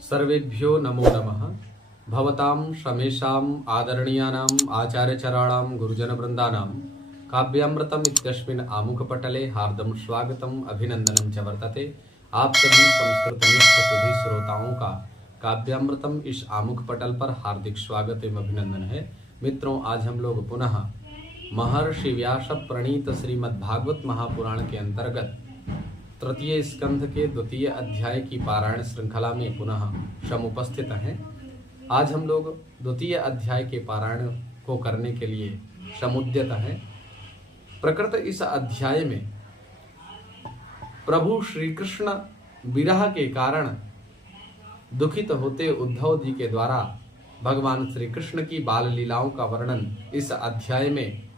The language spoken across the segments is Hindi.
सर्वेभ्यो नमो नमः। भवतां शमेषाम् आदरणीयानाम् आचार्यचराणां गुरुजनवृन्दानां काव्यामृतम् इत्यस्मिन् आमुखपटले हार्दं स्वागतम् अभिनंदनं च वर्तते। आप सभी संस्कृतनिष्ठ सभी श्रोताओं का काव्यामृतम इस आमुख पटल पर हार्दिक स्वागत एवं अभिनंदन है। मित्रों, आज हम लोग पुनः महर्षि व्यास प्रणीत श्रीमद्भागवत महापुराण के अंतर्गत तृतीय स्कंध के द्वितीय अध्याय की पारायण श्रृंखला में पुनः समुपस्थित हैं। आज हम लोग द्वितीय अध्याय के पारायण को करने के लिए समुद्यत हैं। प्रकृत इस अध्याय में प्रभु श्री कृष्ण विरह के कारण दुखित होते उद्धव जी के द्वारा भगवान श्री कृष्ण की बाल लीलाओं का वर्णन इस अध्याय में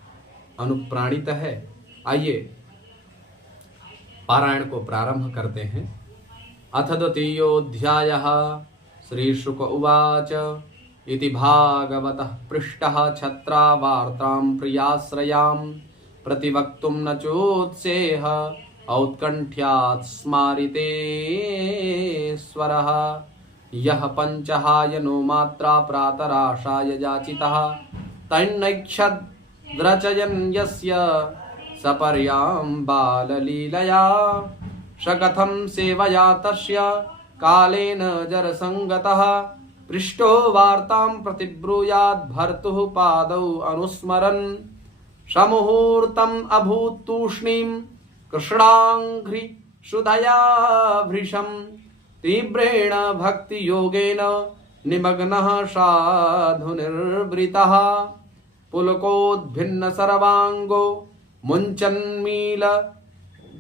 अनुप्राणित है। आइए पारायण को प्रारंभ करते हैं। अथ द्वितीयोऽध्यायः। श्री शुक उवाच इति भागवतः पृष्टः छत्रावार्तां प्रियाश्रयां प्रतिवक्तुं न चोत्सेह औत्कण्ठ्यात् स्मारिते स्वरः यः पञ्चहायनो मात्रा प्रातराशाय याचितः तन्नैक्षद्रचयन् यस्य सपर्यां बाललीलया सकथं सेवया तस्य कालेन जरसंगतः पृष्ठो वार्तां प्रतिब्रूयाद् भर्तुः पादौ अनुस्मरन् समुहूर्तम् अभूत् तूष्णीं कृष्णाङ्घ्रि सुधया भृशं तीव्रेण भक्तियोगेन निमग्नः साधु निर्वृतः पुलकोद्भिन्न सर्वाङ्गो मुञ्चन्मील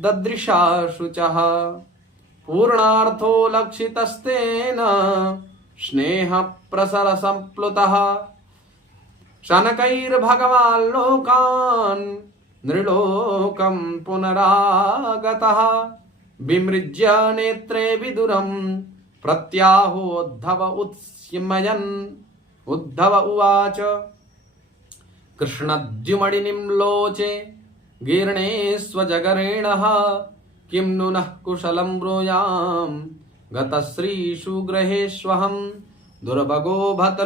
ददृशा शुचः पूर्णार्थो लक्षितस्तेन स्नेह प्रसर संप्लुतः शनकैर्भगवान् लोकान् नृलोकं पुनरागतः विमृज्य नेत्रे विदुरं प्रत्याहोद्धव उत्स्मयन् उद्धव उवाच कृष्णद्युमणिनिं लोचे गीर्णे स्वजगरेणः किं नु नः कुशलं ब्रूयां गतश्रीशुग्रहेष्वहं दुर्भगो बत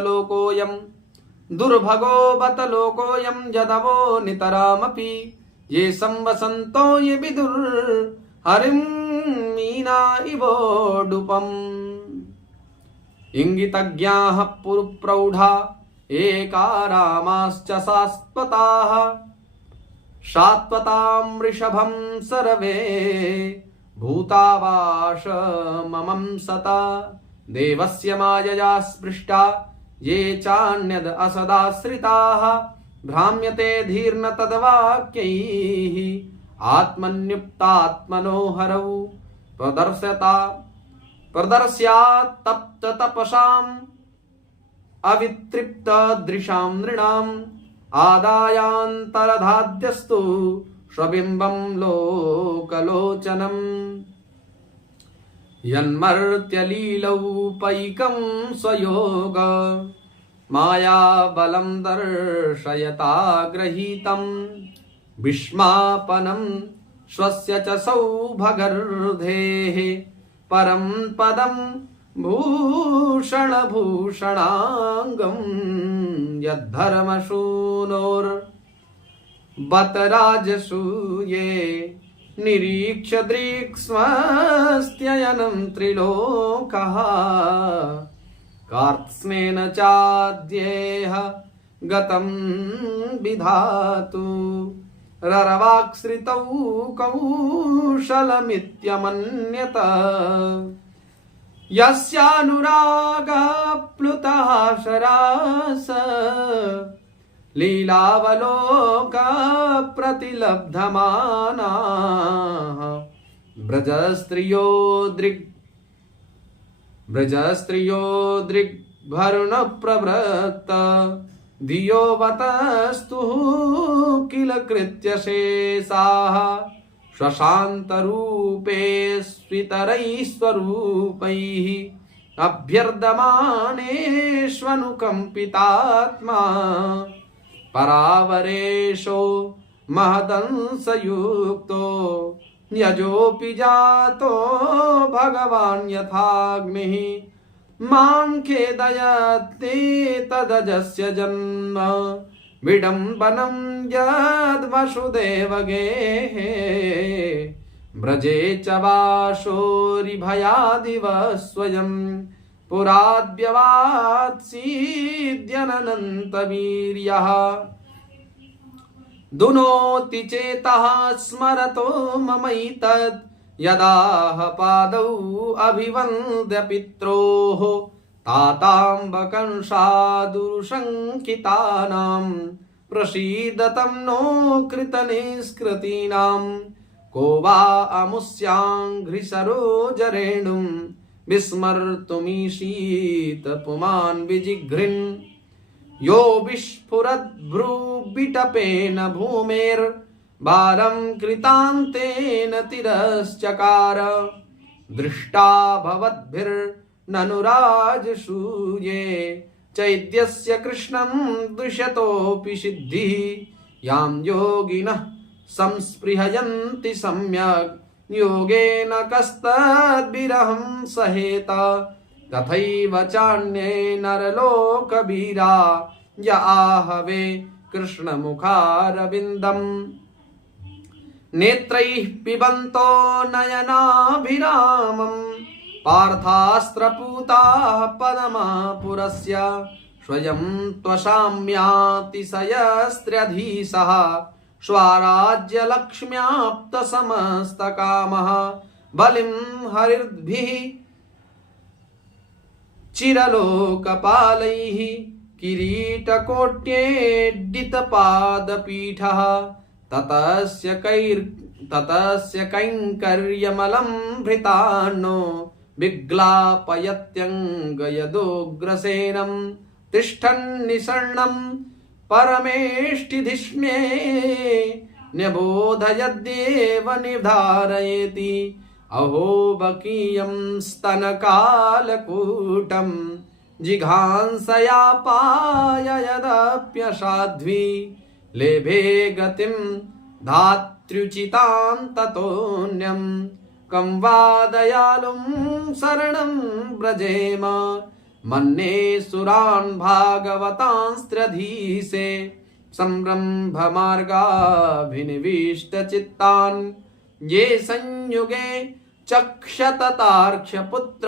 लोकोऽयं यदवो नितरामपि ये संवसन्तो ये विदुर्हरिं मीना इवोडुपम् इंगितज्ञाः पुरुप्रौढा एकारामाश्च शाश्वताः शाश्वतां वृषभं सर्वे भूतावाश ममं सता देवस्य मायया स्पृष्टा ये चान्यद् असदाश्रिताः भ्राम्यते धीर्न तद्वाक्यैः आत्मन्युक्तात्मनो हरौ प्रदर्श्यात् तप्त तपसाम् अवितृप्त दृशां नृणाम् आदायान्तरधाद्यस्तु स्वबिम्बं लोकलोचनम् यन्मर्त्यलीलौपैकं स्वयोग मायाबलं दर्शयता गृहीतं विस्मापनं स्वस्य च सौभगर्धेः परं पदं भूषणभूषणाङ्गं यद्धर्मशूनोर्बत राजसूये निरीक्ष्य दृक्स्वस्त्ययनं त्रिलोकः कार्त्स्नेन चाद्येह गतं विधातु ररवाक्श्रितौ कौशलमित्यमन्यत यस्यानुरागप्लुतः शरास लीलावलोका प्रतिलब्धमानाः ब्रजस्त्रियो दृग्भरुणप्रवृत्त धियो वतस्तुः किल कृत्यशेषाः स्वशान्तरूपे स्वितरैः स्वरूपैः अभ्यर्दमानेष्वनुकम्पितात्मा परावरेशो महदंसयुक्तो यजोऽपि जातो भगवान् यथाग्निः मां खेदयते तदजस्य जन्म विडम्बनं यद्वसुदेवगेः व्रजे च वाशोरिभयादिव स्वयं पुराद्यवात्सीद्यनन्तवीर्यः दुनोति चेतः स्मरतो ममैतत् यदाह पादौ अभिवन्द्य पित्रोः ताताम्बकंशादुरुशङ्कितानां प्रसीदतं नो कृतनिष्कृतीनां को वा अमुष्याङ्घ्रिसरोजरेणुं विस्मर्तुमीशीत पुमान् विजिघ्रिन् यो विस्फुरद्भ्रूविटपेन भूमेर्भारं कृतान्तेन तिरश्चकार दृष्टा भवद्भिर्ननु राजसूये चैद्यस्य कृष्णं दृश्यतोऽपि सिद्धिः यां योगिनः संस्पृहयन्ति सम्यक् योगेन कस्तद्विरहं सहेत तथैव चान्ये नरलोकवीरा य आहवे कृष्णमुखारविन्दम् नेत्रैः पिबन्तो नयनाभिरामम् पार्थास्त्रपूताः पदमापुरस्य स्वयं त्वशाम्यातिशयस्त्र्यधीशः स्वाराज्यलक्ष्म्याप्तसमस्तकामः बलिं हरिर्भिः चिरलोकपालैः किरीटकोट्येड्डितपादपीठः ततस्य कैङ्कर्यमलं भृतान्नो विग्लापयत्यङ्गयदोग्रसेनं तिष्ठन्निसर्णं परमेष्टिधिष्ण्ये न्यबोधयद्देव निर्धारयेति अहो बकीयं स्तनकालकूटं जिघांसया पाययदप्यसाध्वी लेभे गतिं धात्र्युचितां ततोऽन्यं कं वा दयालुं शरणं व्रजेम मन्ये सुरान् भागवतांस्त्र्यधीशे संरम्भमार्गाभिनिविष्टचित्तान् ये संयुगे चक्षततार्क्ष्यपुत्र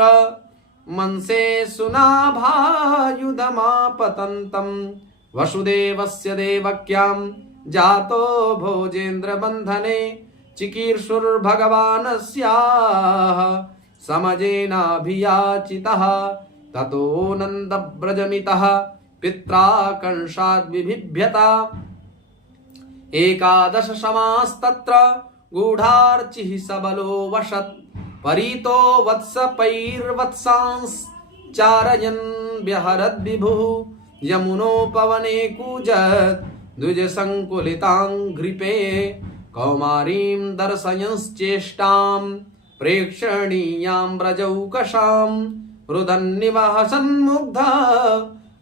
मनसे सुनाभायुधमापतन्तं वसुदेवस्य देवक्यां जातो भोजेन्द्रबन्धने चिकीर्षुर्भगवानस्याः समजेनाभियाचितः ततो नन्दव्रजमितः पित्रा कंशाद्विभिभ्यता एकादश समास्तत्र गूढार्चिः सबलो वशत् परीतो वत्सपैर्वत्सांश्चारयन् व्यहरद्विभुः यमुनोपवने कूजत् द्विजसङ्कुलिताङ्घ्रिपे कौमारीं दर्शयंश्चेष्टां प्रेक्षणीयां व्रजौकशां रुदन्निवहसन्मुग्धः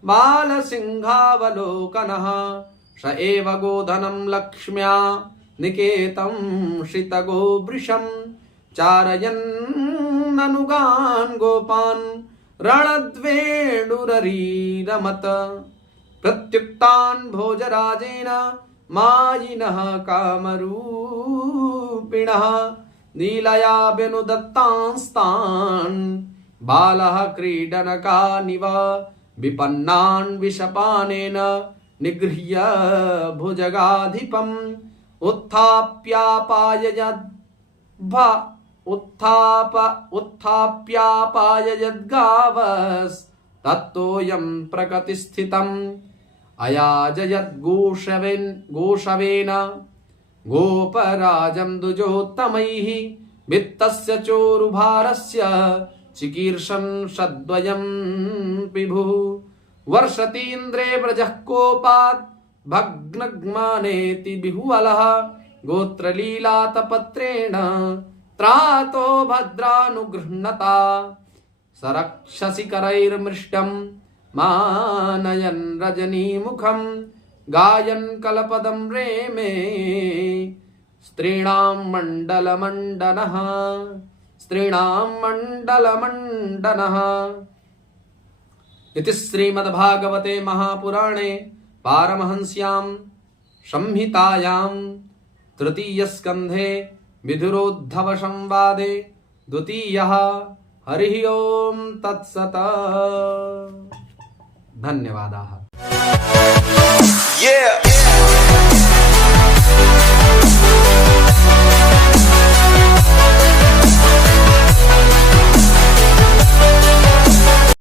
बालसिंहावलोकनः स एव गोधनं लक्ष्म्या निकेतं श्रितगोवृषं चारयन्ननुगान् गोपान् रणद्वेणुररीरमत प्रत्युक्तान् भोजराजेन मायिनः कामरूपिणः नीलयाभ्यनुदत्तांस्तान् बालः क्रीडनकानिव विपन्नान् विषपानेन निगृह्य भुजगाधिपम् उत्थाप्यापाययद्गावस्तत्तोऽयं प्रकृतिस्थितम् अयाजयद्घोषवेन गोपराजं दुजोत्तमैः वित्तस्य चोरुभारस्य चिकीर्षन् षद्वयं विभुः वर्षतीन्द्रे व्रजः कोपात् भग्नग्मानेति बिहुवलः गोत्रलीलातपत्रेण त्रातो भद्रानुगृह्णता सरक्षसि करैर्मृष्टं मानयन् रजनीमुखं गायन् कलपदं रेमे स्त्रीणां मण्डलमण्डनः इति श्रीमद्भागवते महापुराणे पारमहंस्यां संहितायां तृतीयस्कन्धे विदुरोद्धव संवादे द्वितीयः हरिः ओम तत्सत्। धन्यवादाः। Yeah.